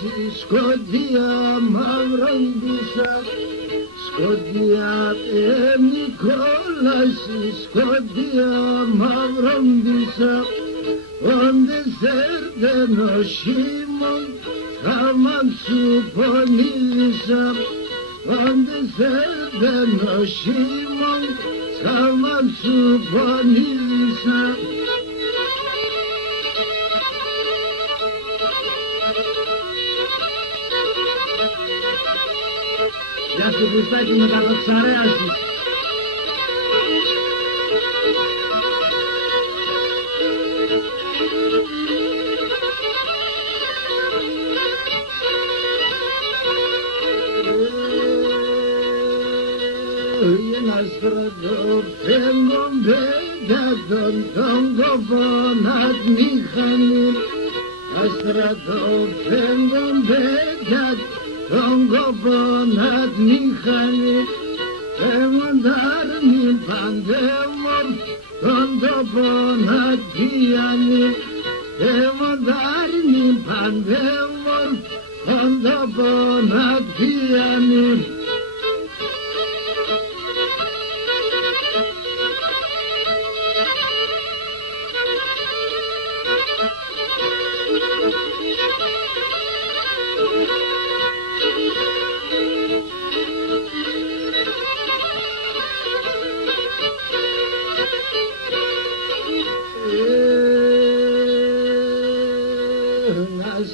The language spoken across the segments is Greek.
στη σκοτία μαυρόντισα, σκοτία Νικόλα, στη σκοτία μαυρόντισα, όντες έρθεν ο Σίμων, θαύμαν σου πονίδησα, όντες έρθεν ο Σίμων, θαύμαν σου πονίδησα. Γεια σου Χριστάκη με τα δοξαρέα σου. Ένα στρατοφεύγον πέτατον τον κοπονάτ μηχανή, στρατοφεύγον πέτατον τον κοπονάτ μηχανή, εμοντάρνη παντέμορ τον κοπονάτ πιάνει, εμοντάρνη παντέμορ τον κοπονάτ πιάνει.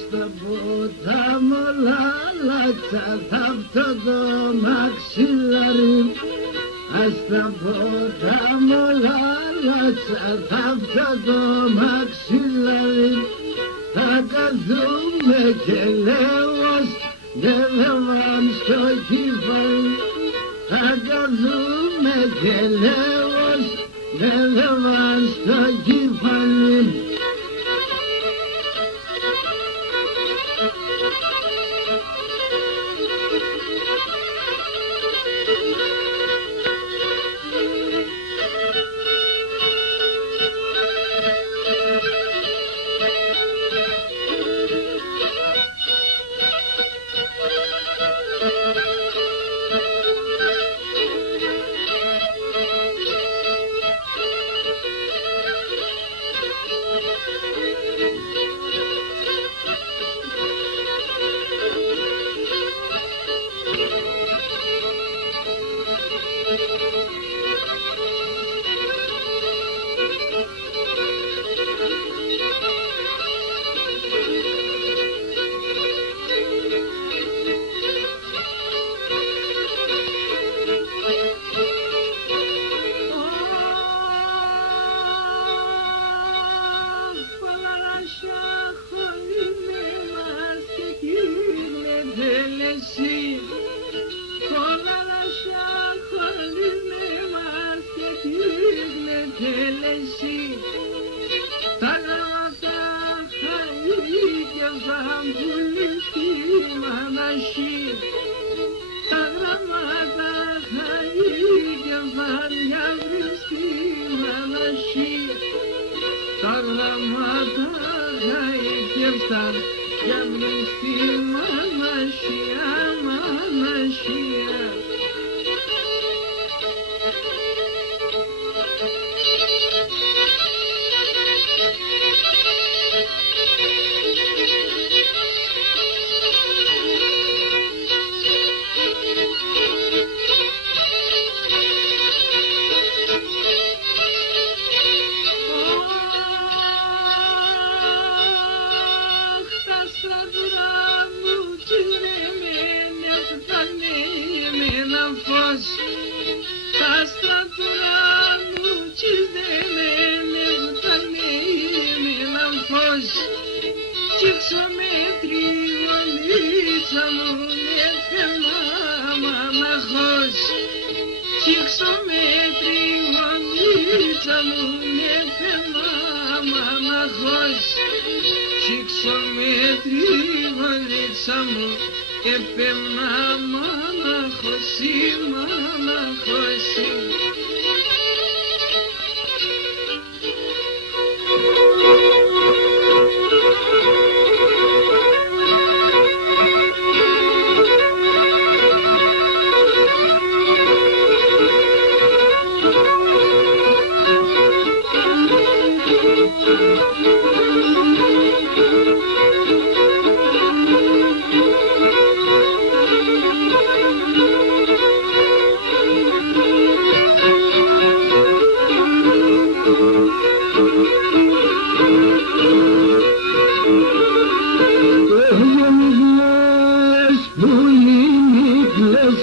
Στα ποτάμο λάλατσα θαύτω το μαξιλάρι, στα ποτάμο λάλατσα θαύτω το μαξιλάρι, θα καθούμε και λέος δεν λεβάν στο κεφάλι, θα καθούμε και λέος δεν λεβάν στο κεφάλι.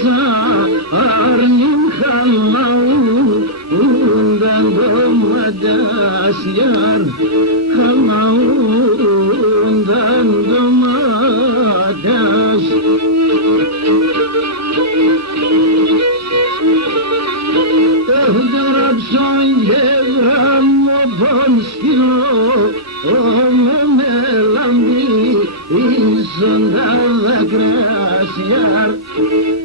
sarnim halauundan domates yar, halauundan domates. Drapsan yevram o bonskilo, o melambi isonda vagras yar,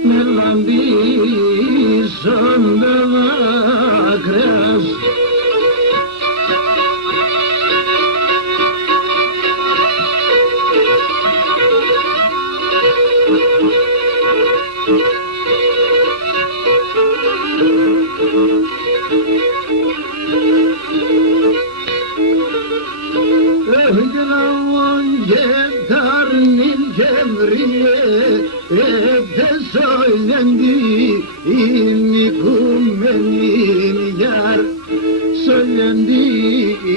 melambi isonda vagras. Söylendi inni kumenin yar, söylendi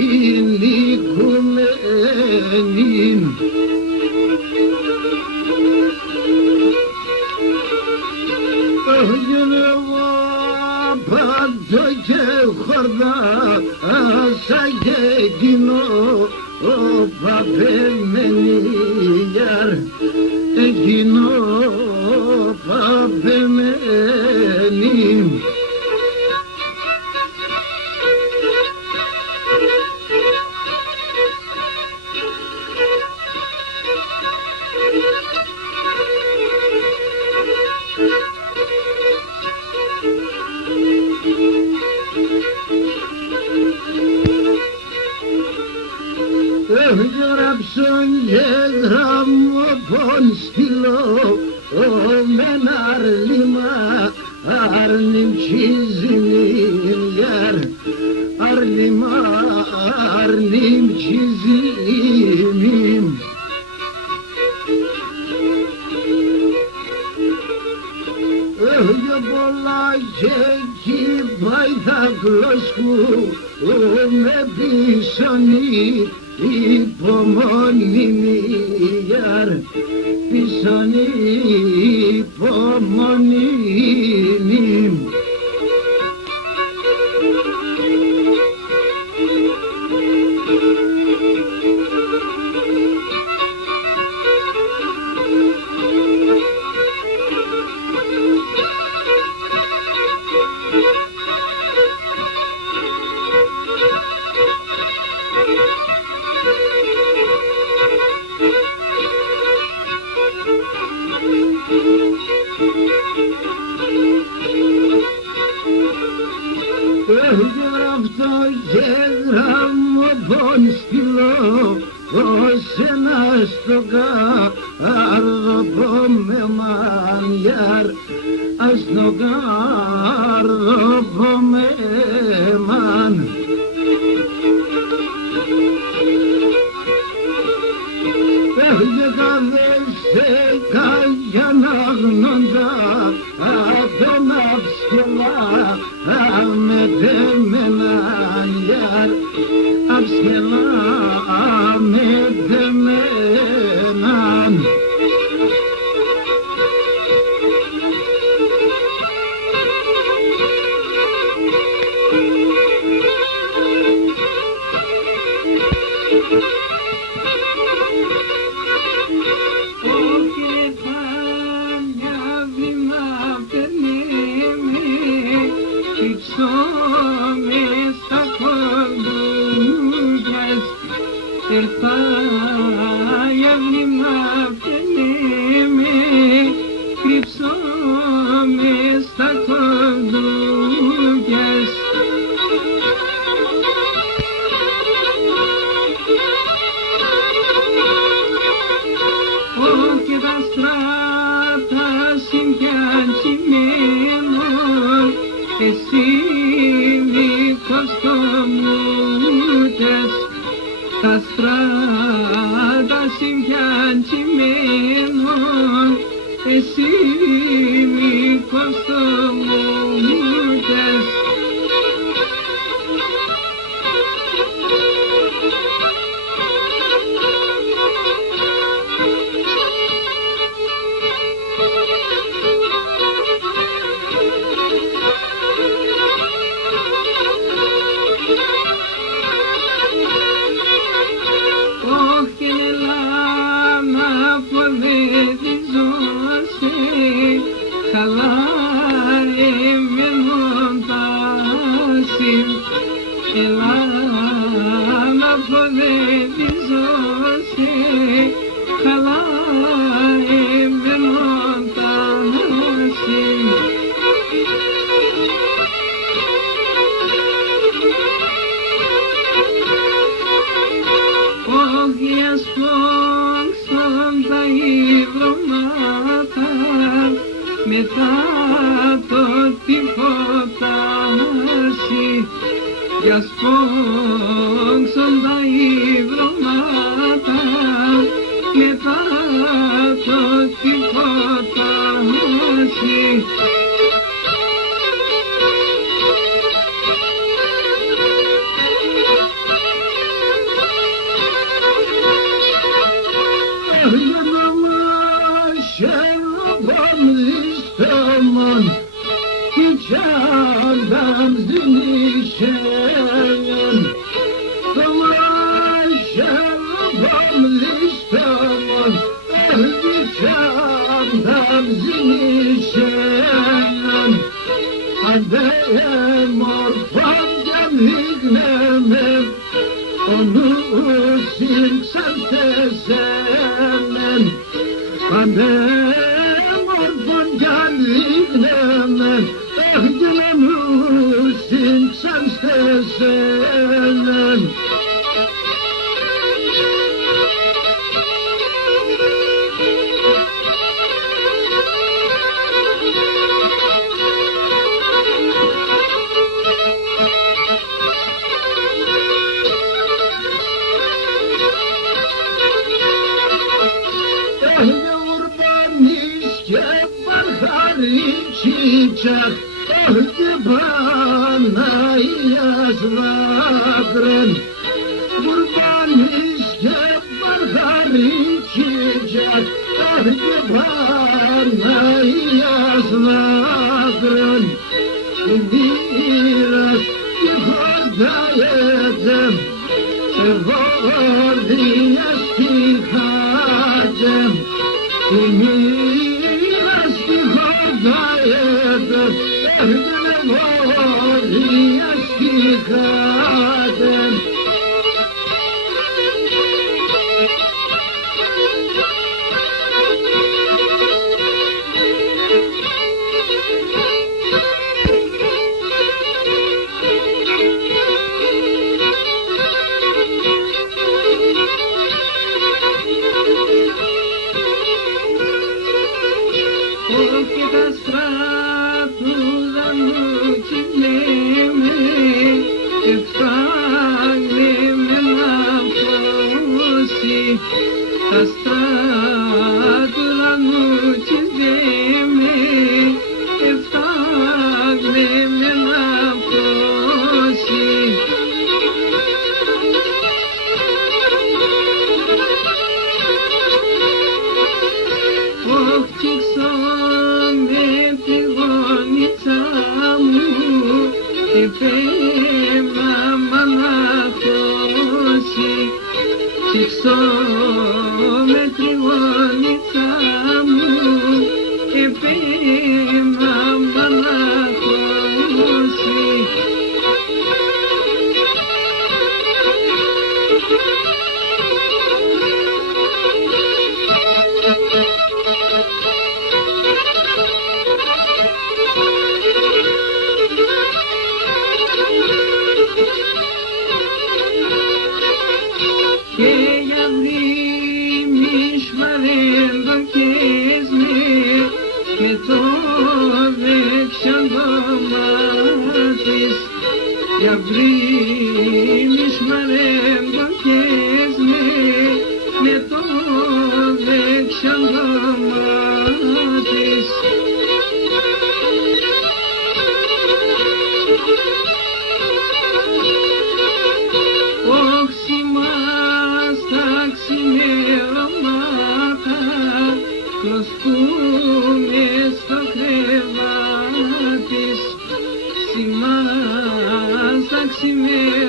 inni kumenin. Gülüva padoke khorda asage gino o papemeni yar, gino papemenim. Drapsan yevram o bonskilo, o men arnim çizimin yar, arnim çizimim. Bola çeki baydak losku, me pisoni υπομονήμη γιαρ, πισωνή υπομονήμη. Αυτό γεγραμμό πονστιλό, ως ένα στο κάρδο με μανιάρ, ας το κάρδο με μαν. Πέφτηκα δεσέκα για να γνώντα, τον αψηλά με δεμέναν γιαρ, αψηλά με δεμέναν. Εσύ μήκος το μούτες, τα στράτα συμφιάν τσιμένων, εσύ μήκος το μούτες. χαλάει με μοντάσει, ελά να φοδεύιζωσε, χαλάει με μοντάσει. Όγιας φόξον τα υδρομάτα, μετά το τυφωτάσι, για σπόξον τα υδρομάτα, μετά το τυφωτάσι. Çağdan zinişen, dolaşalım listeman, çağdan zinişen, adem orfan gemliklemem, onu silsem tesenen, adem orfan gemliklemem, Öhdülemüsün sen sesenen. Öhdü urban iskep var çiçek. Öhdü bana yazların, kurban iskep barkarı çiçek. Öhdü bana yazların, biraz yıkadaydım, sevor yastikadım, biraz yıkadaydım. Erdeme var yastikaden. Porque das tratos da noite leme, eftagleme na fosse, das tratos da noite leme, eftagleme na fosse. Επέμα μαναχώσει, ψηξώ με τριγώνιτσα μου, επέμα μαναχώσει. Και για βρήμεις βαρέντο και με το δεξιό μάτις. Για βρήμεις βαρέντο και με το δεξιό μάτις. Προσκούμε στο κρεβάτις, σημάς τα ξημέρωματα.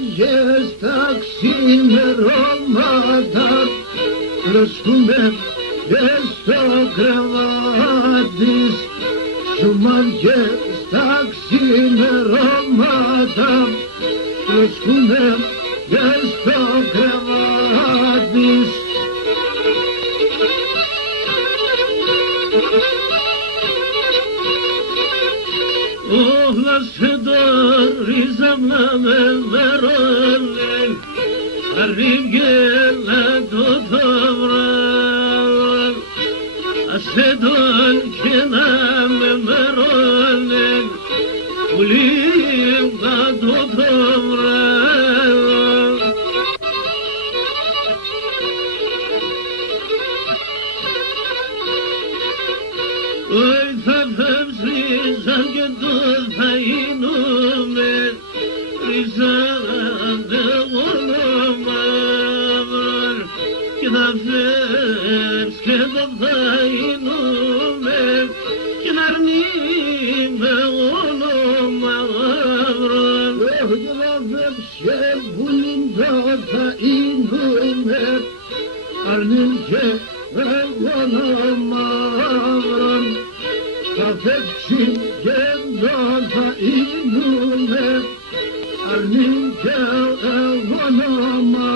μάγες τα ξημερώματα βρίσκουνε και στο κρεβάτι σου μάγες τα ξημερώματα βρίσκουνε και στο κρεβάτι. Όλα σε δωρίζαμε με μερόλεν, αρρίγελα το βράδυ. Άσε τον και να με μερόλεν, πουλίγα το βράδυ. Ой, θα φεύγαν και το θα γίνουμε, ριζάνε όνομα και θα φεύγεις και το θα γίνουμε και να αρνíme όνομα. Και θα φεύγεις και βουλίντο θα γίνουμε, αρνíme όνομα. Θα φεύγει και δεν θα γίνουμε, αρνεί και εγώ όνομα.